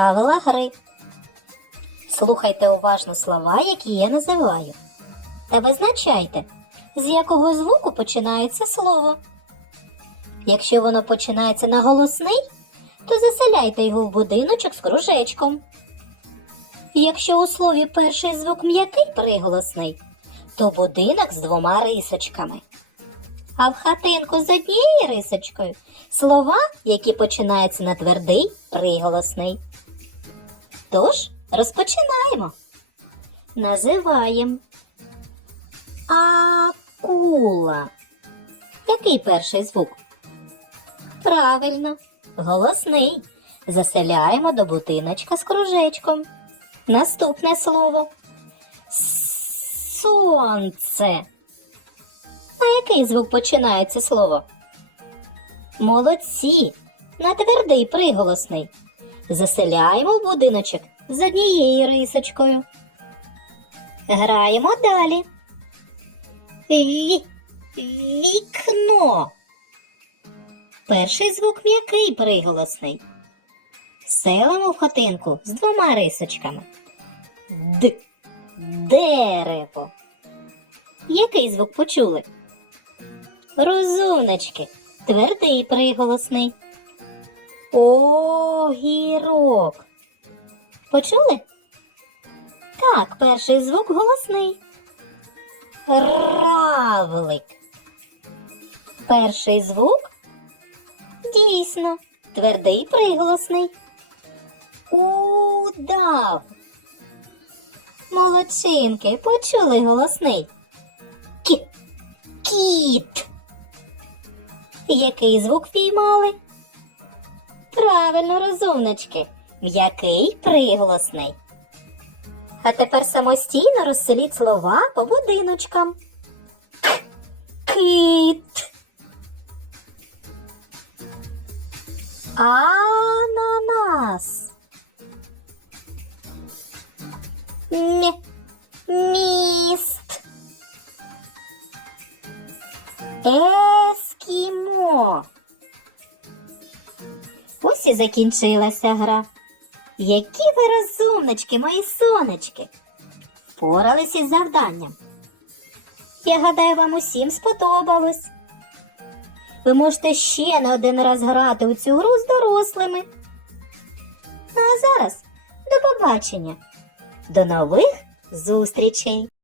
Правила гри. Слухайте уважно слова, які я називаю. Та визначайте, з якого звуку починається слово. Якщо воно починається на голосний, то заселяйте його в будиночок з кружечком. Якщо у слові перший звук м'який приголосний, то будинок з двома рисочками. А в хатинку з однією рисочкою слова, які починаються на твердий приголосний. Тож розпочинаємо. Називаємо акула. Який перший звук? Правильно, голосний. Заселяємо до будиночка з кружечком. Наступне слово. Сонце. На який звук починається слово? Молодці. На твердий приголосний. Заселяємо в будиночок з однією рисочкою. Граємо далі. Ві... Вікно. Перший звук м'який приголосний. Селимо в хатинку з двома рисочками. Д. Дерево. Який звук почули? Розумнички. Твердий приголосний. Огірок. Почули? Так, перший звук голосний. Равлик. Перший звук дійсно твердий приголосний. Удав. Молодчинки, почули голосний. Кі. Кіт. Який звук впіймали? Правильно, розумнички. М'який приголосний. А тепер самостійно розселіть слова по будиночкам. К- Кит. Ананас. М- міст. Ескімо. Ось і закінчилася гра. Які ви розумнички, мої сонечки. Впорались із завданням. Я гадаю, вам усім сподобалось. Ви можете ще не один раз грати у цю гру з дорослими. Ну, а зараз до побачення. До нових зустрічей!